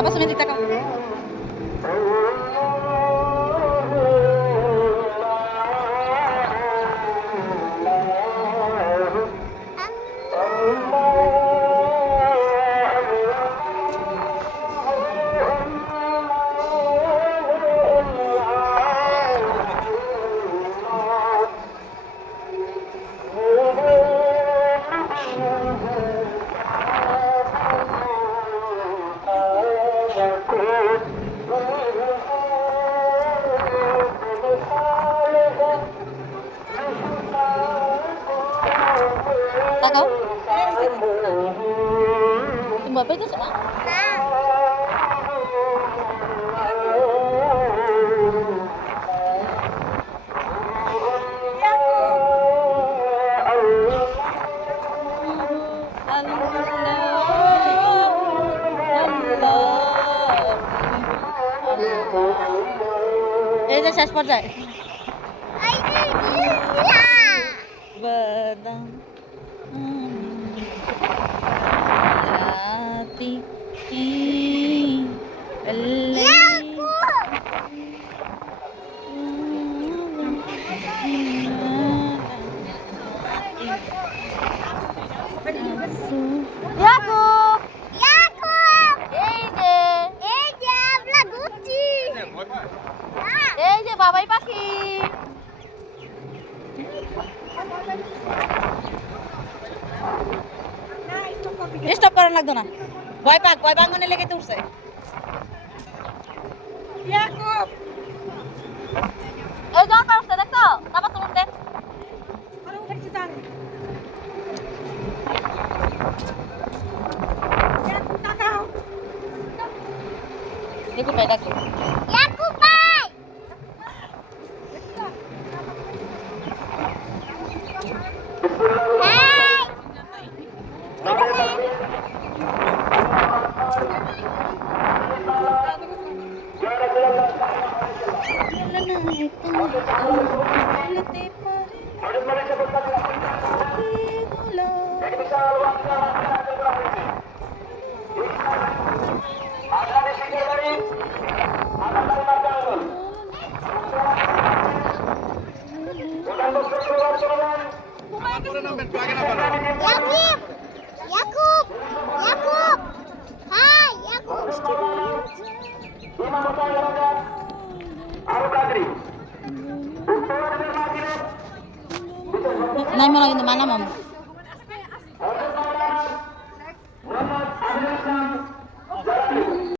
Dapat sumilita ka. Tahu? Mbak Pe itu suka? এই যে শেষ পর্যায়ে বাদাম রাতি Yakub Yakub এই যে আমরা ঘুরছি এই যে বাবাই পাখি স্টপ করার লাগতো না ভয় পাক মনে লেগে তো উঠছে ইয়াকুব এই যে আকাশ উঠছে দেখছো তারপর তুমি উঠতে আরে উঠেছি জানি ইয়াকুব তাকাও দেখো ভাই দেখো ইয়াকুব ভাই Naik malah gitu mana mam?